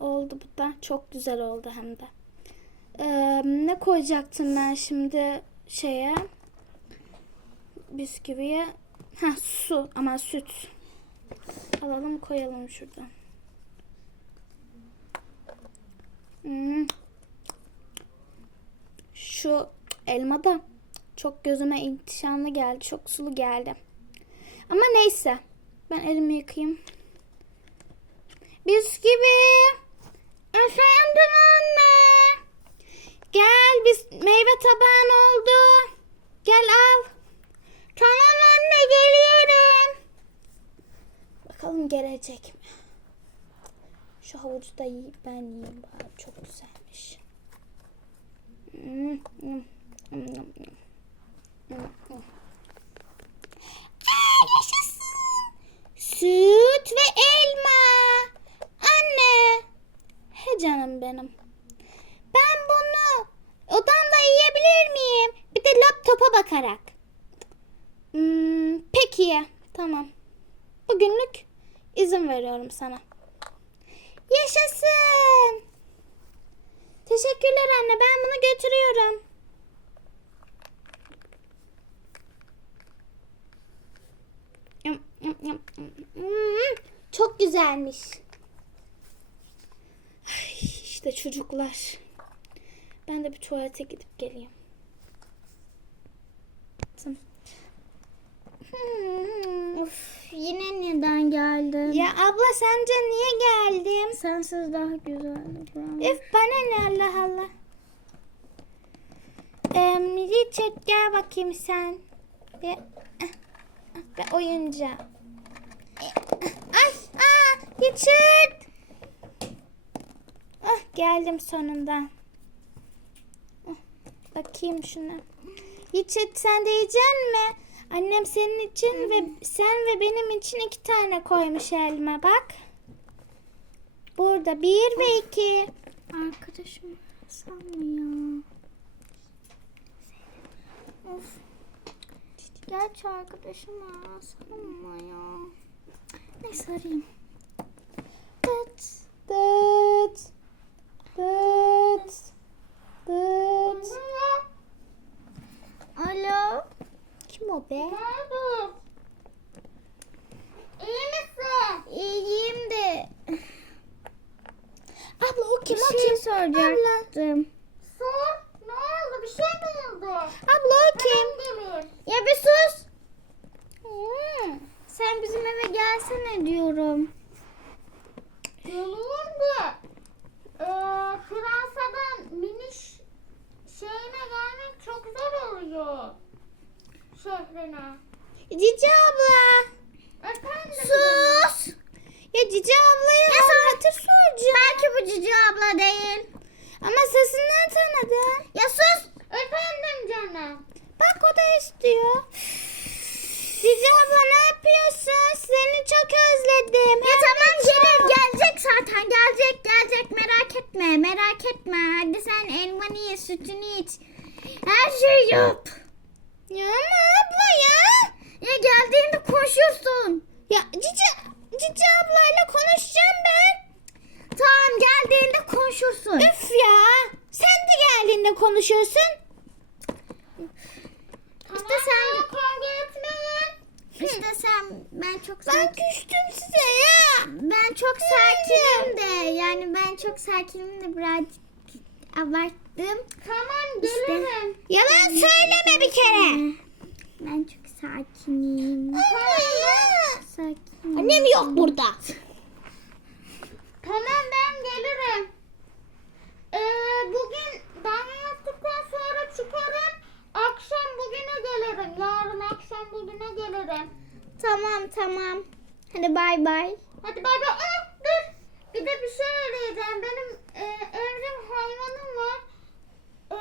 Oldu bu da. Çok güzel oldu hem de. Ee, ne koyacaktım ben şimdi şeye? Bisküviye. Ha su ama süt. Alalım koyalım şuradan. Hmm. Şu elma da çok gözüme intişanlı geldi. Çok sulu geldi. Ama neyse. Ben elimi yıkayayım. Bisküvi. Efendim anne. Gel biz meyve tabağın oldu. Gel al. Tamam anne geliyorum. Gelecek mi? Şu havucu da yiyip ben yiyeyim bari. Çok güzelmiş. Hmm, hmm, hmm. Aa, yaşasın. Süt ve elma. Anne. He canım benim. Ben bunu odamda yiyebilir miyim? Bir de laptopa bakarak. Hmm, peki. Tamam. Bugünlük izin veriyorum sana. Yaşasın. Teşekkürler anne. Ben bunu götürüyorum. Çok güzelmiş. Ay, işte çocuklar. Ben de bir tuvalete gidip geleyim. Hmm. Of yine neden geldin? Ya abla sence niye geldim? Sensiz daha güzeldi buram. Üf bana ne Allah Allah. Ee, Richard gel bakayım sen. Bir, bir oyuncağı. Ay, aa, Richard. Ah, geldim sonunda. Bakayım şuna. Richard sen de yiyeceksin mi? Annem senin için ve sen ve benim için iki tane koymuş elma bak. Burada bir ve iki. Arkadaşım sanmıyor. Of. Gerçi arkadaşım sanmıyor. Neyse arayayım. Dıt dıt dıt dıt. Alo. Kim o be? Nerede? İyi misin? İyiyim de. Abla o kim Bir o şey kim? soracaktım. Sor. Ne oldu? Bir şey mi oldu? Abla o kim? Ya bir sus. Hmm. Sen bizim eve gelsene diyorum. Geleyim de. Ee, Fransa'dan miniş şeyine gelmek çok zor oluyor. Şehrine. Cici abla. Efendim? Sus. Ya Cici ablaya Ya hatır soracağım. Belki bu cici abla değil. Ama sesinden tanıdım. Ya sus. Efendim canım. Bak o da istiyor. Cici abla ne yapıyorsun? Seni çok özledim. Ya tamam gelir gelecek zaten gelecek gelecek merak etme merak etme. Hadi sen elmanı ye sütünü iç. Her şeyi yap. Ya ama abla ya. Ya geldiğinde konuşuyorsun. Ya Cici, Cici ablayla konuşacağım ben. Tamam geldiğinde konuşursun. Üf ya. Sen de geldiğinde konuşuyorsun. İşte sen Kavga etmeyin. işte sen ben çok Ben sakin. küstüm size ya. Ben çok sakinim de yani ben çok sakinim de birazcık abarttım. Tamam İşte. gelirim. Yalan söyleme bir kere. Ben çok Sakinim. Annem yok burada. Tamam ben gelirim. Ee, bugün banyo yaptıktan sonra çıkarım. Akşam bugüne gelirim. Yarın akşam bugüne gelirim. Tamam tamam. Hadi bay bay. Hadi bay bay. Aa, dur. Bir de bir şey arayacağım. Benim e, evrim hayvanım var. E,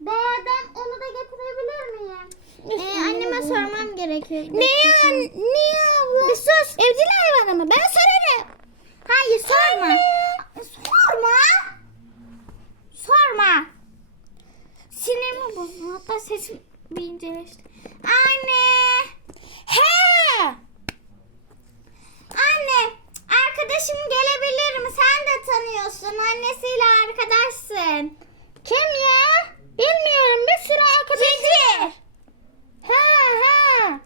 badem onu da getirebilir miyim? Ee, anneme sormam gerekiyor. An- niye abla? Bir sus. Evcil hayvan ama ben sorarım. Hayır sorma. Sorma. Sorma. Sinirimi bozdun. Hatta sesim bir inceleşti. Anne. He. Anne. Arkadaşım gelebilir mi? Sen de tanıyorsun? Annesiyle arkadaşsın. Kim ya? Bilmiyorum bir sürü arkadaşım var. Ha ha.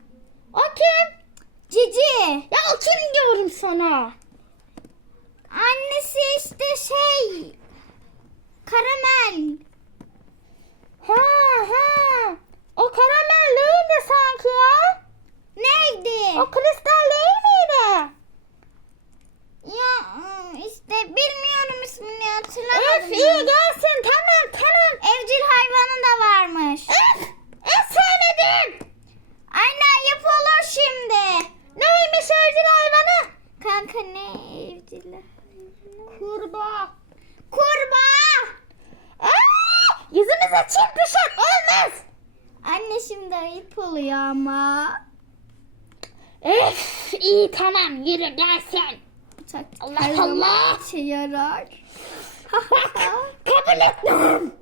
O kim? Cici. Ya o diyorum sana? Annesi işte şey. Karamel. Ha ha. O karamel neydi sanki ya? Neydi? O kristal değil miydi? Ya işte bilmiyorum ismini hatırlamadım. Öf iyi gelsin tamam tamam. Evcil hayvanı da varmış. Öf. Öf söyledim. Aynen yapılır şimdi. Neymiş evcil hayvanı? Kanka ne evcil hayvanı? Kurbağa. Kurbağa. Aa, yüzümüze kuşak olmaz. Anne şimdi ayıp oluyor ama. Öf iyi tamam yürü gelsin. Bu taktik Allah Allah. işe yarar. Kabul etmem.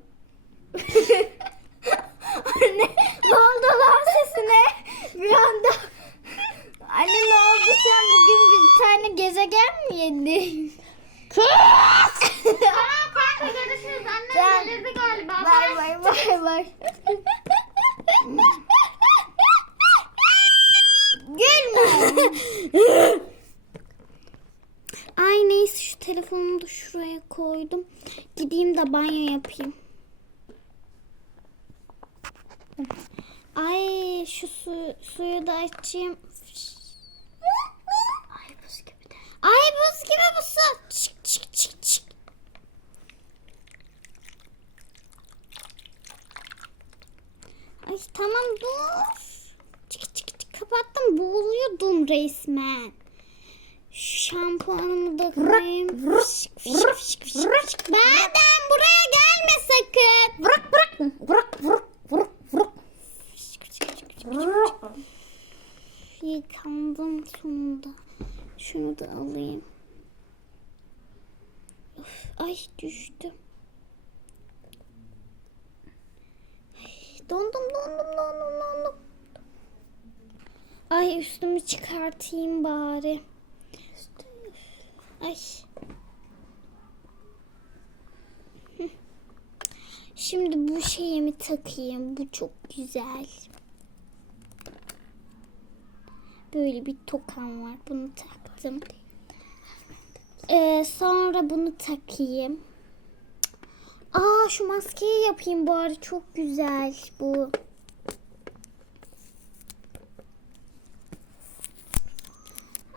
Anne ne oldu lan sesine? Bir anda. Anne ne oldu sen bugün bir tane gezegen mi yedin? Kız. Tamam kanka görüşürüz. Annem Sen- delirdi galiba. Bay bay bay bay. Gülme. Ay neyse şu telefonumu da şuraya koydum. Gideyim de banyo yapayım. Ay şu su, suyu da açayım. Ay buz gibi de. Ay buz gibi bu su. Çık çık çık çık. Ay tamam dur. Çık çık çık kapattım boğuluyordum resmen. Şu şampuanımı da koyayım. Fışk, fışk, fışk, fışk. Badem buraya gelme sakın. Bırak bırak. Bırak bırak bırak bırak. Fışk, fışk, fışk, fışk. Bırak. Yıkandım sonunda. Şunu da alayım. Of, ay düştü. Ay, dondum dondum dondum dondum. Ay üstümü çıkartayım bari. Ay. Şimdi bu şeyimi takayım. Bu çok güzel. Böyle bir tokam var. Bunu taktım. Ee, sonra bunu takayım. Aa şu maskeyi yapayım bari. Çok güzel bu.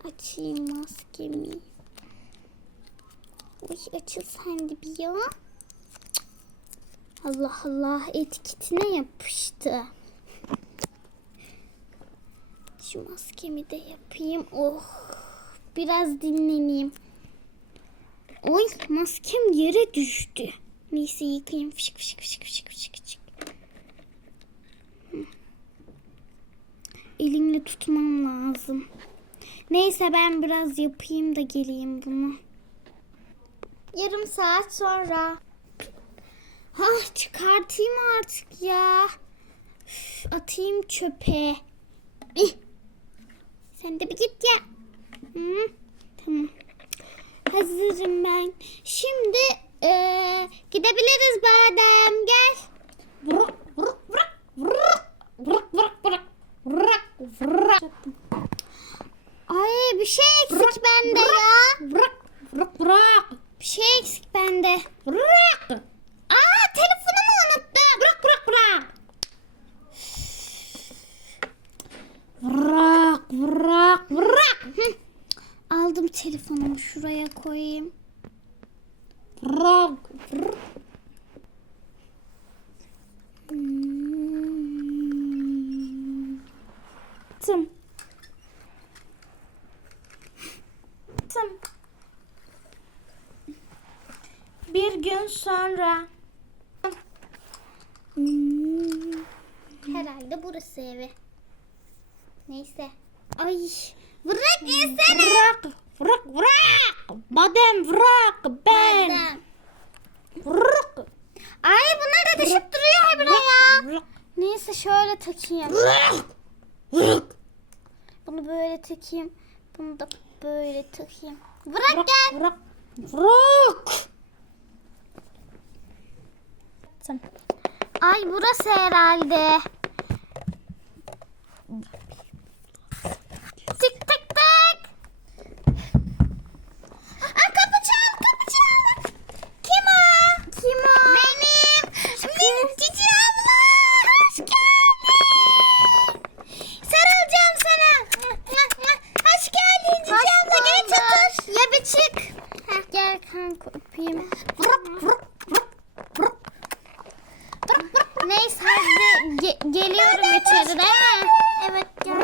Açayım maskemi. Oy açıl sen de bir ya. Allah Allah etiketine yapıştı. Şu maskemi de yapayım. Oh. Biraz dinleneyim. Oy maskem yere düştü. Neyse yıkayayım. Fışık fışık fışık fışık fışık fışık. Elimle tutmam lazım. Neyse ben biraz yapayım da geleyim bunu. Yarım saat sonra. Ha çıkartayım artık ya. Üf, atayım çöpe. İh. Sen de bir git ya. Hı, tamam. Hazırım ben. Şimdi eee, gidebiliriz badem. Gel. Bırak bırak bırak. Bırak bırak bırak. Bırak bırak. Ay bir şey eksik bende ya. Bırak bırak bırak. Bir şey eksik bende. Bırak. Aa telefonumu unuttum. Bırak bırak bırak. Bırak bırak bırak. Hı. Aldım telefonumu şuraya koyayım. Bırak. bırak. Hmm. Tım. Tım. Bir gün sonra. Herhalde burası evi. Neyse. Ay bırak yesene. Bırak. Bırak bırak. Badem bırak. Ben. Badem. Bırak. Ay bunlar da düşüp duruyor habire ya. Bırak. Neyse şöyle takayım. Bırak. Bırak. Bunu böyle takayım. Bunu da böyle takayım. Bırak, Bırak. gel. Bırak. Bırak. Ay burası herhalde. Tık tık tık. Aa, kapı çal kapı çal. Kim o? Kim o? Benim. Benim Cici abla. Hoş geldin. Sarılacağım sana. Hoş geldin Cici abla. Geç otur. Ya bir çık. Heh, gel kanka öpeyim. Neyse hadi ge- geliyorum içeri değil mi? Evet gel.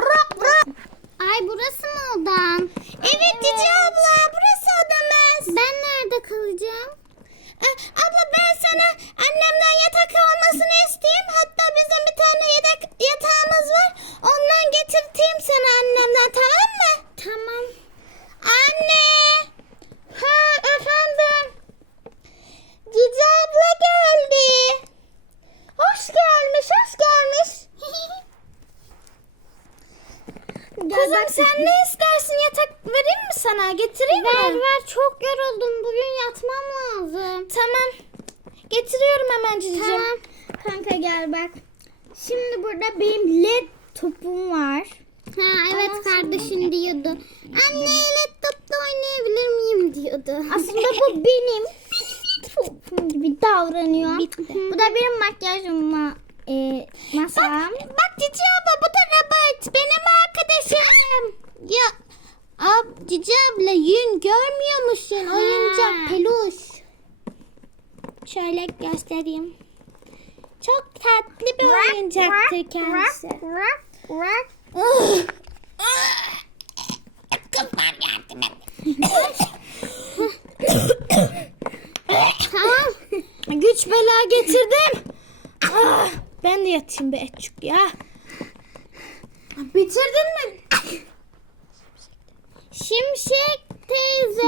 Ay burası mı odan? Evet Cici abla burası odamız. Ben nerede kalacağım? Abla ben sana annemden yatak almasını isteyeyim. Hatta bizim bir tane yatak, yatağımız var. Ondan getirteyim sana annemden tamam mı? Tamam. Anne. Ha efendim. Cici abla geldi. Hoş gelmiş, hoş gelmiş. Kızım sen ne istersin? Yatak vereyim mi sana? Getireyim Ver mi? ver çok yoruldum. Bugün yatmam lazım. Tamam. Getiriyorum hemen cicim. Tamam. Kanka gel bak. Şimdi burada benim led topum var. Ha evet kardeşin diyordu. Anne led topla oynayabilir miyim diyordu. Aslında bu benim topum gibi davranıyor. Bu da benim makyajım ma e, masam. Bak, bak Cici abla bu da Robert benim arkadaşım. Ya ab, Cici abla yün görmüyor musun? Oyuncak peluş. Şöyle göstereyim. Çok tatlı bir oyuncaktır kendisi. Kızlar yardım tamam. Güç bela getirdim. Ah, ben de yatayım be etçük ya. Bitirdin mi? Şimşek teyze.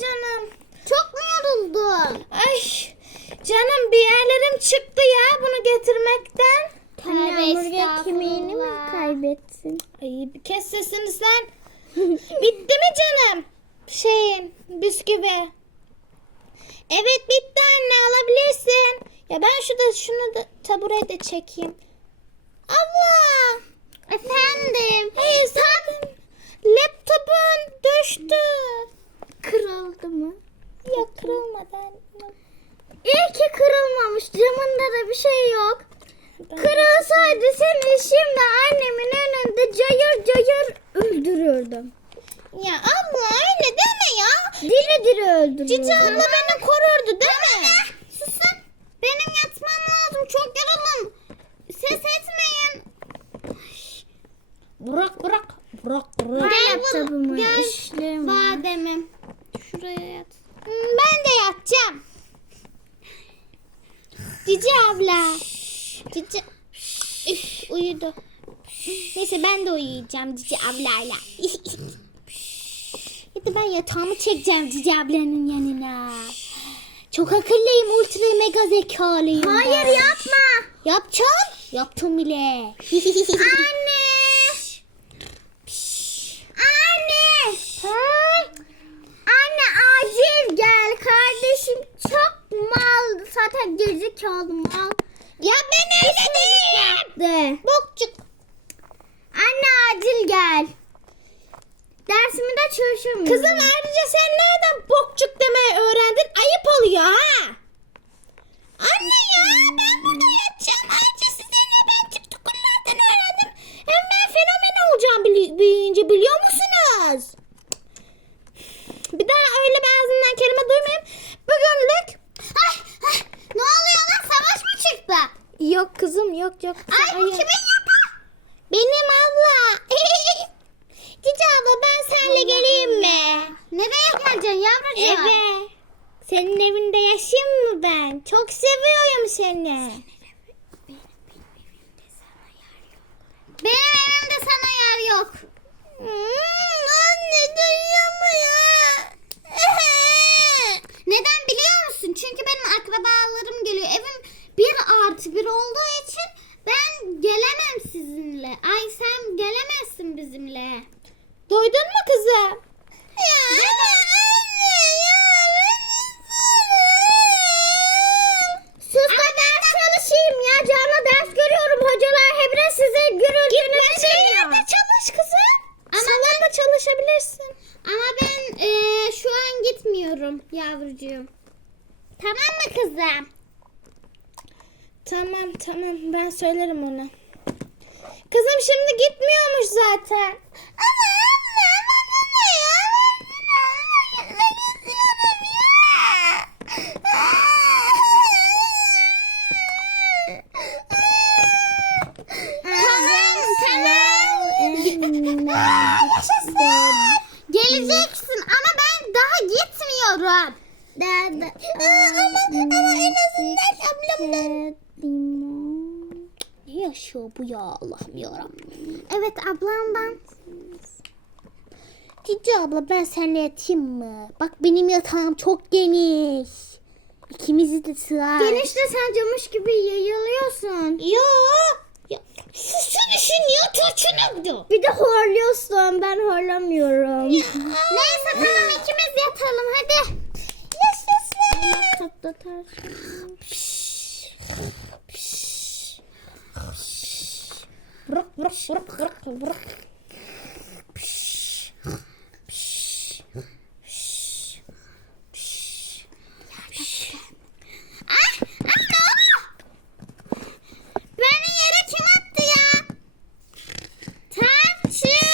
Canım. Çok mu yoruldun? Ay canım bir yerlerim çıktı ya bunu getirmekten. hamburger kemiğini mi kaybettin? Ay bir kes sesini sen. Bitti mi canım? Şeyin bisküvi. Evet bitti anne alabilirsin. Ya ben şurada şunu da tabureye de çekeyim. Abla. Efendim. Hey sen laptopun düştü. Kırıldı mı? Ya kırılmadı anne. İyi ki kırılmamış. Camında da bir şey yok. Kırılsaydı seni şimdi annemin önünde cayır cayır öldürürdüm. Ya abla öyle deme ya. Diri diri öldürürdüm. Cici abla beni korurdu değil mi? Susun. Benim yatmam lazım. Çok yoruldum. Ses etmeyin. Bırak bırak. Bırak bırak. Gel laptopumu gel. işlerim. Bademim. Şuraya yat. Hmm, Ben de yatacağım. Cici abla. Cici. Üf, uyudu. Neyse ben de uyuyacağım Cici ablayla. ya da ben yatağımı çekeceğim Cici ablanın yanına. Çok akıllıyım, ultra mega zekalıyım ben. Hayır yapma. Yapacağım. Yaptım bile. Anne. Anne. Anne acil gel. Kardeşim çok mal. Zaten gerizekalı mal. ya ben öyle değilim. De. Bokçuk. Anne acil gel. Dersimi de çalışamıyorum. Kızım ayrıca sen nereden bokçuk demeyi öğrendin? Ayıp oluyor ha. Anne ya ben burada yatacağım. Hayır Git başka yerde çalış kızım. Ama Sana ben, da çalışabilirsin. Ama ben e, şu an gitmiyorum yavrucuğum. Tamam mı kızım? Tamam tamam ben söylerim ona. Kızım şimdi gitmiyormuş zaten. Ama Tamam. Geleceksin ama ben daha gitmiyorum. ama, ama en azından ablam Ne yaşıyor bu ya Allah'ım yarabbim. Evet ablamdan. Cici abla ben seninle yatayım mı? Bak benim yatağım çok geniş. İkimizi de sığar. Genişte sen camış gibi yayılıyorsun. Yok. Ya, susun ya taçınıktı. Bir de horluyorsun ben horlamıyorum. Neyse tamam ikimiz yatalım hadi. Laptopta ters. Bırak bırak bırak bırak bırak. 吃